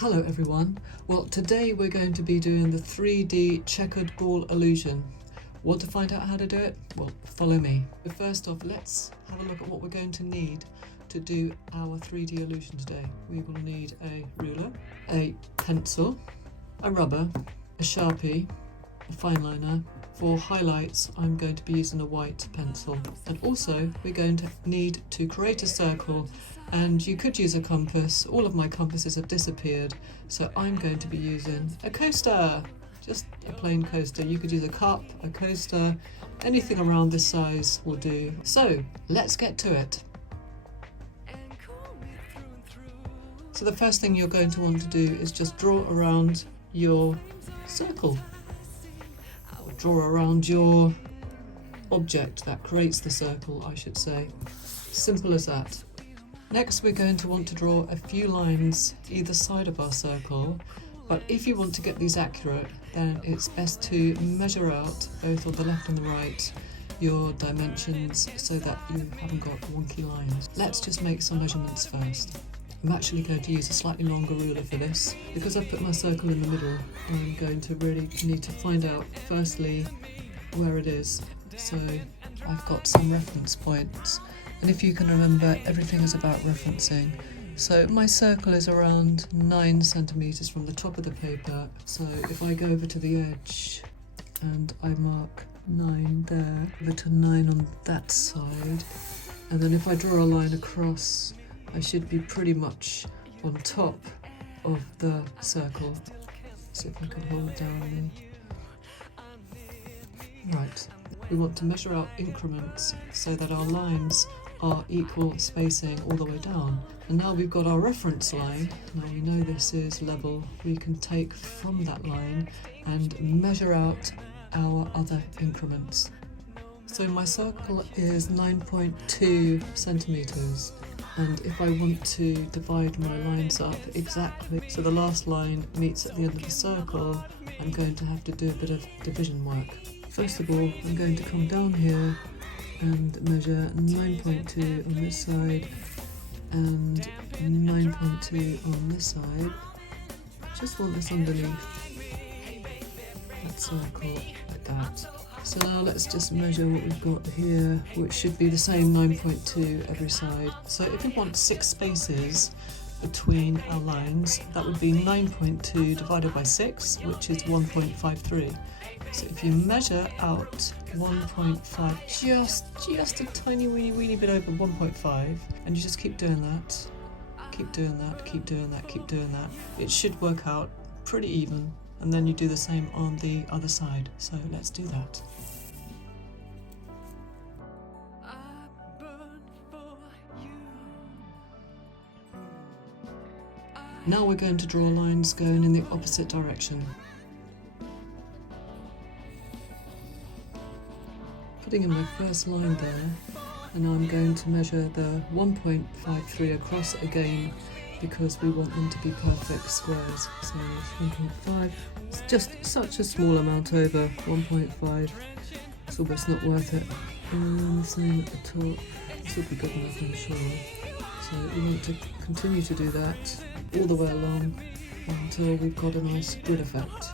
Hello everyone. Well, today we're going to be doing the 3D checkered ball illusion. Want to find out how to do it? Well, follow me. But first off, let's have a look at what we're going to need to do our 3D illusion today. We will need a ruler, a pencil, a rubber, a Sharpie, a fine liner. For highlights, I'm going to be using a white pencil. And also, we're going to need to create a circle, and you could use a compass. All of my compasses have disappeared, so I'm going to be using a coaster. Just a plain coaster. You could use a cup, a coaster, anything around this size will do. So, let's get to it. So the first thing you're going to want to do is just draw around your circle. Draw around your object that creates the circle, I should say. Simple as that. Next, we're going to want to draw a few lines either side of our circle, but if you want to get these accurate, then it's best to measure out, both on the left and the right, your dimensions so that you haven't got wonky lines. Let's just make some measurements first. I'm actually going to use a slightly longer ruler for this. Because I've put my circle in the middle, I'm going to really need to find out firstly where it is. So I've got some reference points, and if you can remember, everything is about referencing. So my circle is around 9 centimeters from the top of the paper. So if I go over to the edge and I mark 9 there, over to 9 on that side, and then if I draw a line across, I should be pretty much on top of the circle. See if I can hold down the... Right, we want to measure out increments so that our lines are equal spacing all the way down. And now we've got our reference line. Now we know this is level. We can take from that line and measure out our other increments. So my circle is 9.2 centimeters. And if I want to divide my lines up exactly, so the last line meets at the end of the circle, I'm going to have to do a bit of division work. First of all, I'm going to come down here and measure 9.2 on this side and 9.2 on this side. Just want this underneath that circle, like that. So now let's just measure what we've got here, which should be the same 9.2 every side. So if we want 6 spaces between our lines, that would be 9.2 divided by 6, which is 1.53. So if you measure out 1.5, just a tiny weeny bit over 1.5, and you just keep doing that, keep doing that, keep doing that, keep doing that, it should work out pretty even. And then you do the same on the other side. So let's do that. Now we're going to draw lines going in the opposite direction. Putting in my first line there, and I'm going to measure the 1.53 across again, because we want them to be perfect squares. So 1.5, it's just such a small amount over 1.5, it's almost not worth it. And the same at the top, this will be good enough, I'm sure. So we want to continue to do that all the way along until we've got a nice grid effect.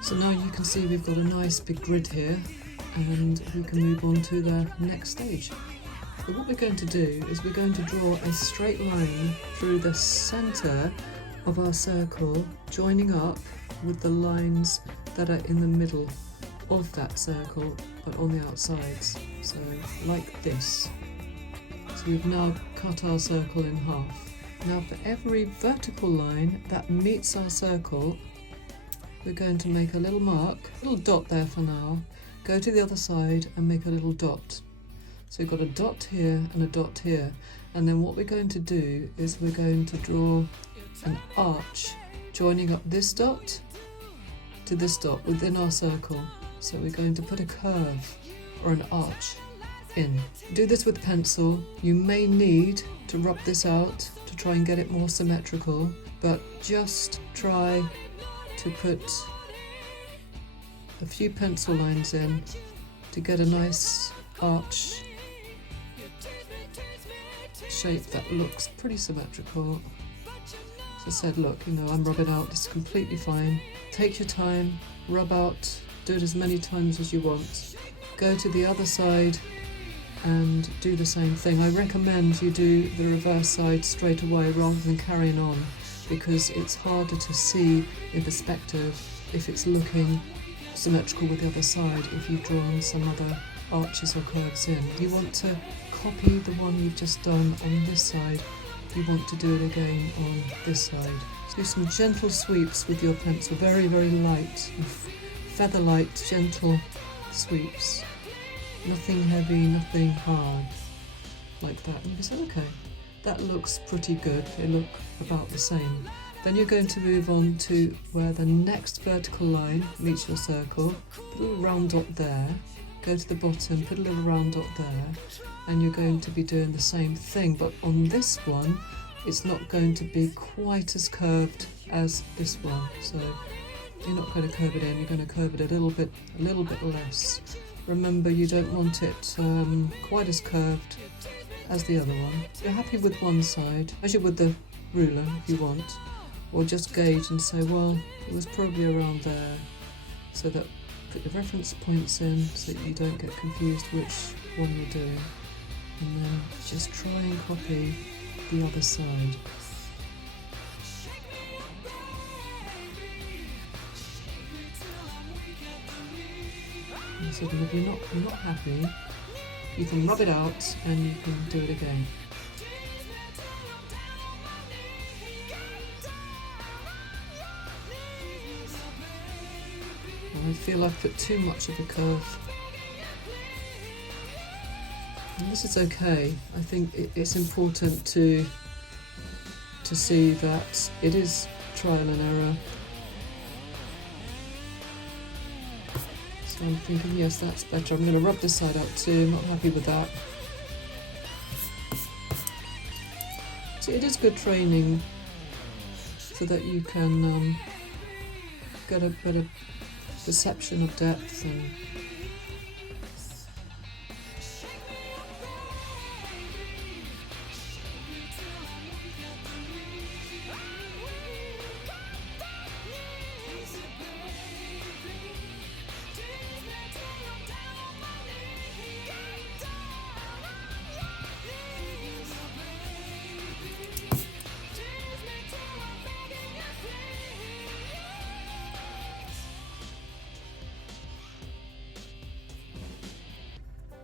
So now you can see we've got a nice big grid here, and we can move on to the next stage. So what we're going to do is we're going to draw a straight line through the centre of our circle, joining up with the lines that are in the middle of that circle, but on the outsides. So like this. So we've now cut our circle in half. Now for every vertical line that meets our circle, we're going to make a little mark, a little dot there for now, go to the other side and make a little dot. So we've got a dot here and a dot here, and then what we're going to do is we're going to draw an arch joining up this dot to this dot within our circle. So we're going to put a curve or an arch in. Do this with pencil. You may need to rub this out to try and get it more symmetrical, but just try to put a few pencil lines in to get a nice arch shape that looks pretty symmetrical. As I said, look, I'm rubbing out, this is completely fine. Take your time, rub out, do it as many times as you want. Go to the other side and do the same thing. I recommend you do the reverse side straight away rather than carrying on, because it's harder to see in perspective if it's looking symmetrical with the other side if you've drawn some other arches or curves in. You want to copy the one you've just done on this side. You want to do it again on this side. Do some gentle sweeps with your pencil, very, very light, feather light, gentle sweeps. Nothing heavy, nothing hard, like that. And you say, okay, that looks pretty good. They look about the same. Then you're going to move on to where the next vertical line meets your circle. Put a little round dot there. Go to the bottom, put a little round dot there, and you're going to be doing the same thing, but on this one it's not going to be quite as curved as this one. So you're not going to curve it in, you're going to curve it a little bit less. Remember, you don't want it quite as curved as the other one. If you're happy with one side, measure with the ruler if you want, or just gauge and say, well, it was probably around there, so that put the reference points in so that you don't get confused which one you're doing, and then just try and copy the other side. And so if you're not happy, you can rub it out and you can do it again. I feel I've put too much of a curve. And this is okay. I think it's important to see that it is trial and error. So I'm thinking, yes, that's better. I'm going to rub this side out too. I'm not happy with that. So it is good training so that you can get a better perception of depth and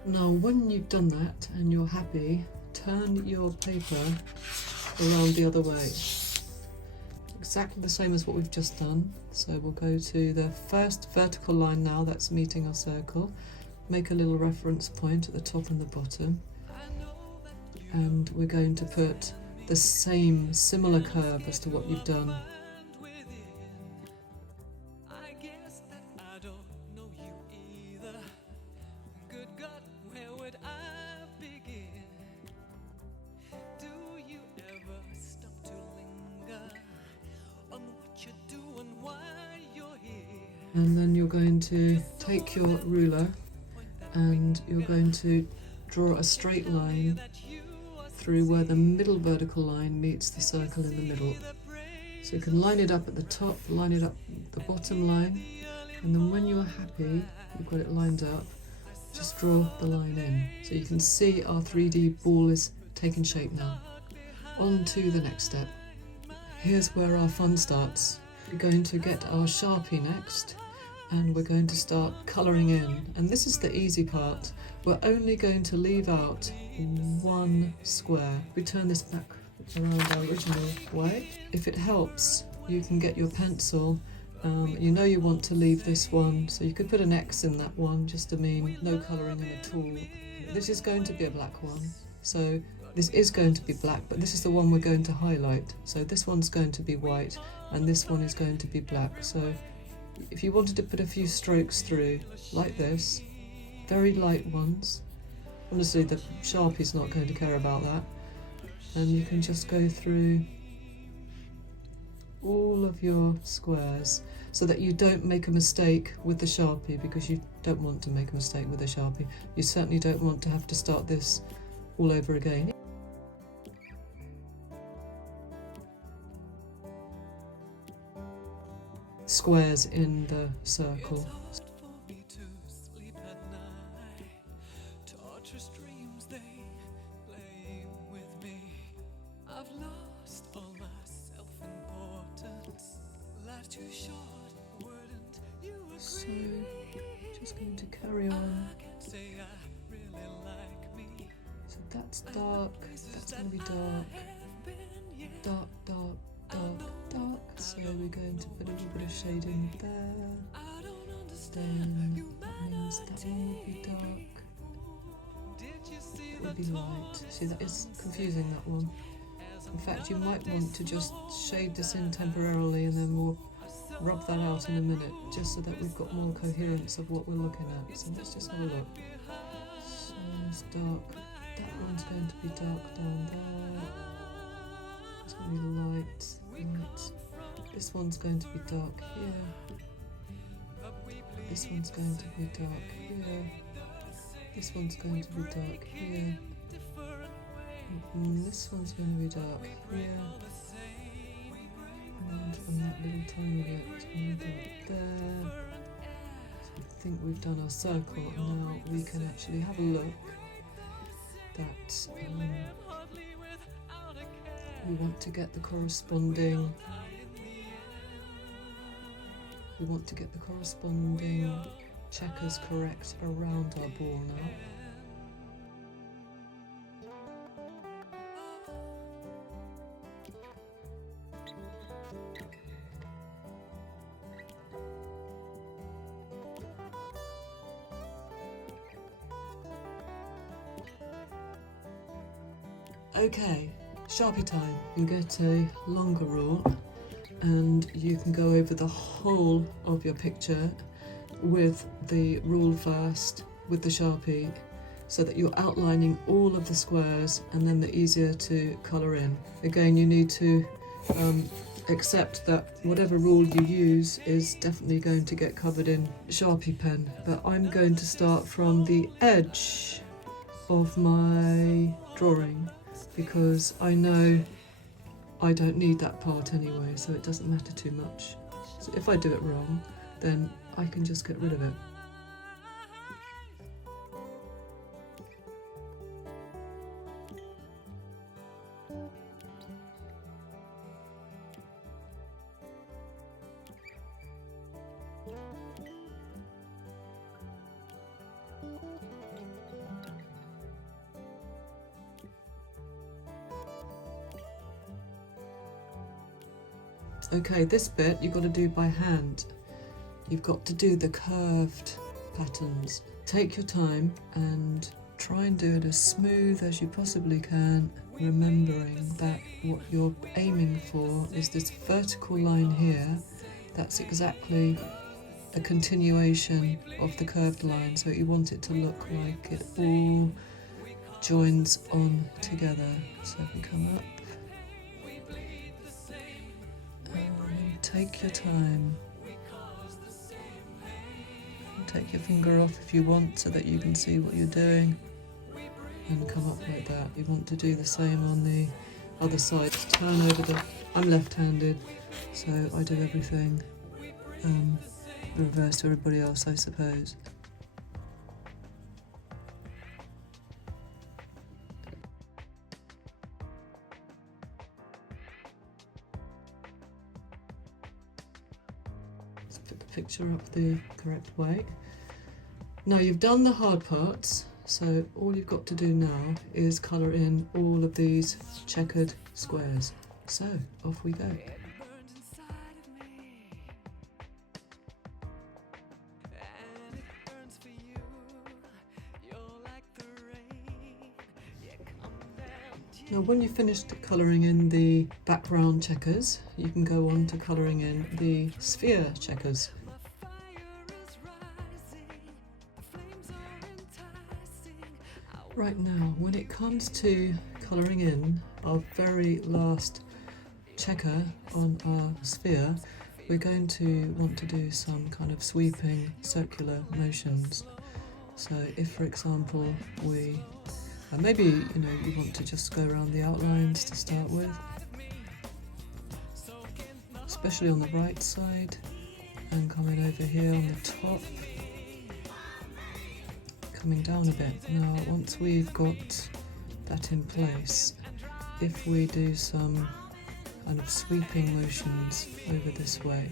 now, when you've done that and you're happy, turn your paper around the other way. Exactly the same as what we've just done. So we'll go to the first vertical line now that's meeting our circle. Make a little reference point at the top and the bottom. And we're going to put the same similar curve as to what you've done. And then you're going to take your ruler and you're going to draw a straight line through where the middle vertical line meets the circle in the middle. So you can line it up at the top, line it up the bottom line, and then when you're happy, you've got it lined up, just draw the line in. So you can see our 3D ball is taking shape now. On to the next step. Here's where our fun starts. We're going to get our Sharpie next, and we're going to start colouring in. And this is the easy part. We're only going to leave out one square. We turn this back around our original way. If it helps, you can get your pencil. You know you want to leave this one, so you could put an X in that one just to mean no colouring in at all. This is going to be a black one, so this is going to be black, but this is the one we're going to highlight. So this one's going to be white, and this one is going to be black. So if you wanted to put a few strokes through, like this, very light ones, Honestly, the Sharpie's not going to care about that. And you can just go through all of your squares so that you don't make a mistake with the Sharpie, because you don't want to make a mistake with the Sharpie. You certainly don't want to have to start this all over again. Squares in the circle. So, just going to carry on. So that's dark, that's going to be dark, dark, dark, dark, dark. So we're going to put a little bit of shading there. Then that means that one will be dark, that will be light. See, that is confusing, that one. In fact, you might want to just shade this in temporarily and then we'll rub that out in a minute, just so that we've got more coherence of what we're looking at. So let's just have a look. So it's dark. That one's going to be dark down there. It's going to be light, light. This one's going to be dark here. This one's going to be dark here. This one's going to be dark here. And this one's going to be dark here. And on that little tiny bit, it's going to be dark there. So I think we've done our circle, and now we can actually have a look that we want to get the corresponding checkers correct around our ball now. Okay, Sharpie time. You get a longer rule and you can go over the whole of your picture with the rule first, with the Sharpie, so that you're outlining all of the squares, and then they're easier to colour in. Again, you need to accept that whatever rule you use is definitely going to get covered in Sharpie pen, but I'm going to start from the edge of my drawing, because I know I don't need that part anyway, so it doesn't matter too much. So if I do it wrong, then I can just get rid of it. Okay, this bit you've got to do by hand. You've got to do the curved patterns. Take your time and try and do it as smooth as you possibly can, remembering that what you're aiming for is this vertical line here. That's exactly a continuation of the curved line, so you want it to look like it all joins on together. So if we come up, and take your time. Take your finger off if you want, so that you can see what you're doing, and come up like that. You want to do the same on the other side. Turn over the... I'm left-handed, so I do everything reverse to everybody else, I suppose. Let's put the picture up the correct way. Now you've done the hard parts, so all you've got to do now is colour in all of these checkered squares. So off we go. Now when you've finished colouring in the background checkers, you can go on to colouring in the sphere checkers. Right now, when it comes to colouring in our very last checker on our sphere, we're going to want to do some kind of sweeping circular motions. So if, for example, we maybe you want to just go around the outlines to start with, especially on the right side, and coming over here on the top, coming down a bit. Now once we've got that in place, if we do some kind of sweeping motions over this way,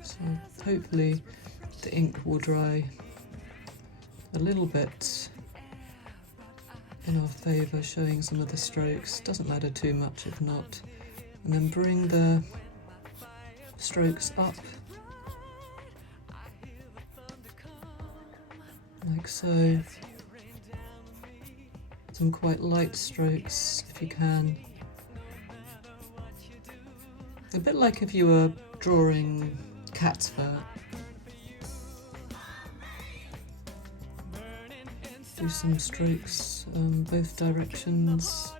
so hopefully the ink will dry a little bit in our favour, showing some of the strokes. Doesn't matter too much if not. And then bring the strokes up like so. Some quite light strokes if you can. A bit like if you were drawing cat's fur. Do some strokes both directions.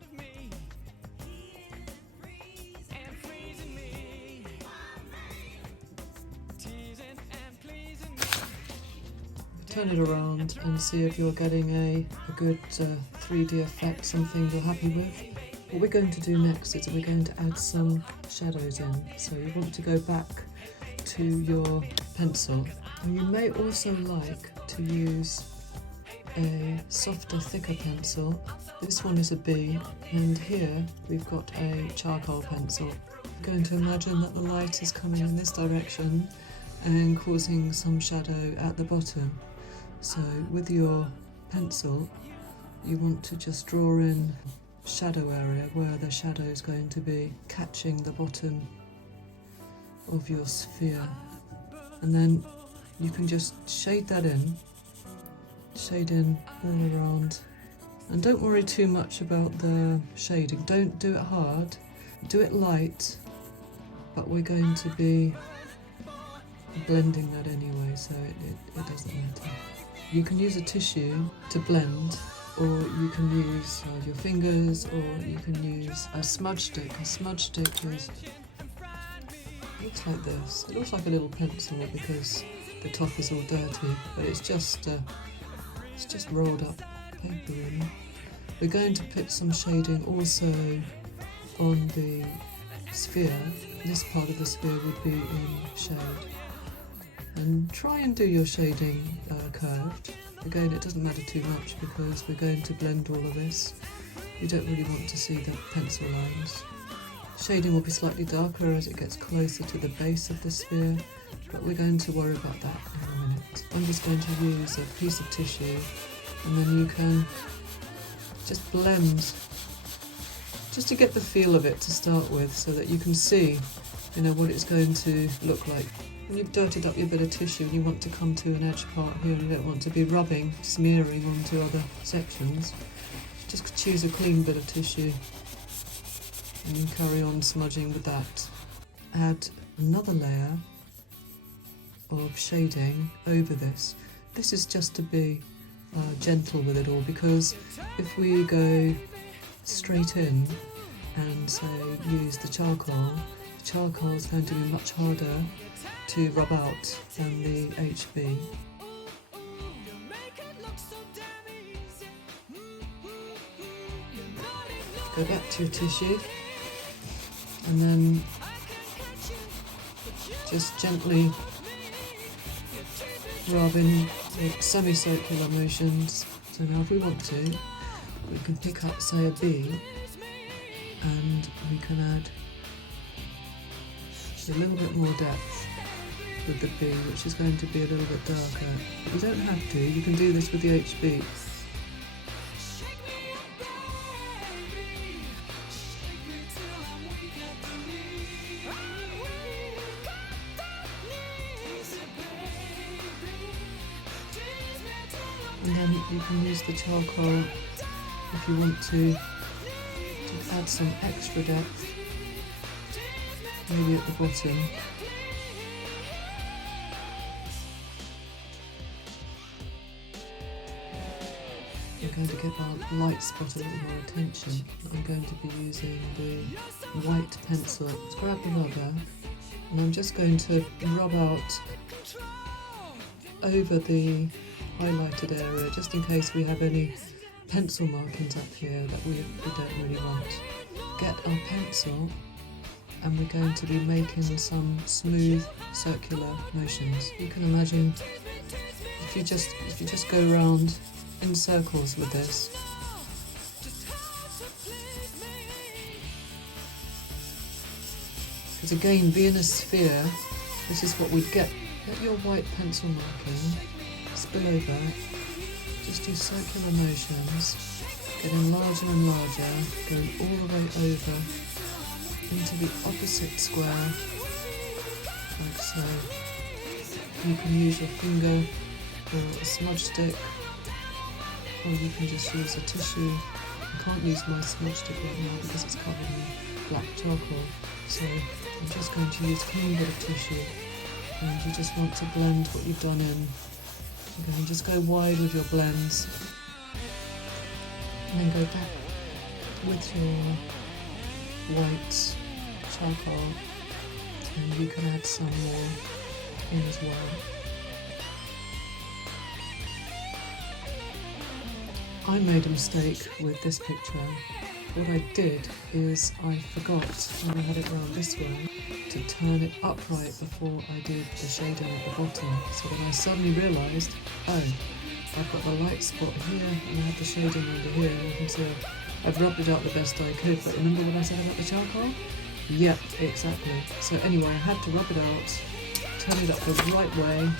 Turn it around and see if you're getting a good 3D effect, something you're happy with. What we're going to do next is we're going to add some shadows in. So you want to go back to your pencil. And you may also like to use a softer, thicker pencil. This one is a B, and here we've got a charcoal pencil. I'm going to imagine that the light is coming in this direction and causing some shadow at the bottom. So with your pencil, you want to just draw in shadow area where the shadow is going to be catching the bottom of your sphere. And then you can just shade that in. Shade in all around, and don't worry too much about the shading. Don't do it hard, do it light, but we're going to be blending that anyway, so it doesn't matter. You can use a tissue to blend, or you can use your fingers, or you can use a smudge stick. A smudge stick looks like this. It looks like a little pencil because the top is all dirty, but it's just rolled up paper really. We're going to put some shading also on the sphere. This part of the sphere would be in shade. And try and do your shading curved. Again, it doesn't matter too much because we're going to blend all of this. You don't really want to see the pencil lines. Shading will be slightly darker as it gets closer to the base of the sphere, but we're going to worry about that in a minute. I'm just going to use a piece of tissue, and then you can just blend, just to get the feel of it to start with, so that you can see, what it's going to look like. When you've dirtied up your bit of tissue and you want to come to an edge part here, and you don't want to be rubbing, smearing onto other sections, just choose a clean bit of tissue and carry on smudging with that. Add another layer of shading over this. This is just to be gentle with it all, because if we go straight in and say use the charcoal is going to be much harder to rub out than the HB. Go back to your tissue and then just gently rub in with semicircular motions. So now if we want to, we can pick up, say, a B, and we can add a little bit more depth with the B, which is going to be a little bit darker. But you don't have to, you can do this with the HB. And then you can use the charcoal if you want to add some extra depth. maybe at the bottom. We're going to get our light spot a little more attention. I'm going to be using the white pencil. Let's grab the rubber, and I'm just going to rub out over the highlighted area, just in case we have any pencil markings up here that we don't really want. Get our pencil, and we're going to be making some smooth circular motions. You can imagine if you just go around in circles with this. Because again, being a sphere, this is what we'd get. Let your white pencil marking spill over, just do circular motions, getting larger and larger, going all the way over into the opposite square, like so. You can use your finger or a smudge stick, or you can just use a tissue. I can't use my smudge stick right now because it's covered in black charcoal, so I'm just going to use a clean bit of tissue, and you just want to blend what you've done in. Okay, just go wide with your blends, and then go back with your white charcoal, and you can add some more in as well. I made a mistake with this picture. What I did is I forgot, when I had it round this way, to turn it upright before I did the shading at the bottom. So then I suddenly realised, oh, I've got the light spot here and I have the shading under here, and you can see I've rubbed it out the best I could. But remember what I said about the charcoal? Yep, exactly. So anyway, I had to rub it out, turn it up the right way.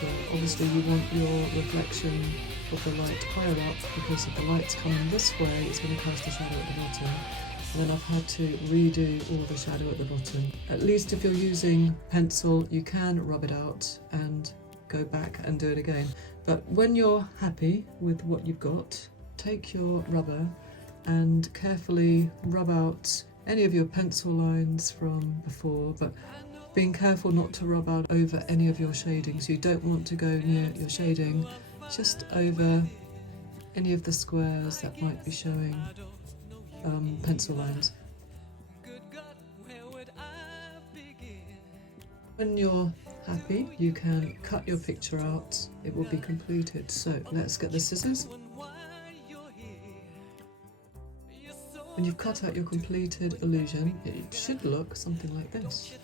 But obviously you want your reflection of the light higher up, because if the light's coming this way, it's going to cast a shadow at the bottom. And then I've had to redo all the shadow at the bottom. At least if you're using pencil, you can rub it out and go back and do it again. But when you're happy with what you've got, take your rubber and carefully rub out any of your pencil lines from before, but being careful not to rub out over any of your shading. So you don't want to go near your shading, just over any of the squares that might be showing pencil lines. When you're happy, you can cut your picture out. It will be completed. So let's get the scissors. When you've cut out your completed illusion, it should look something like this.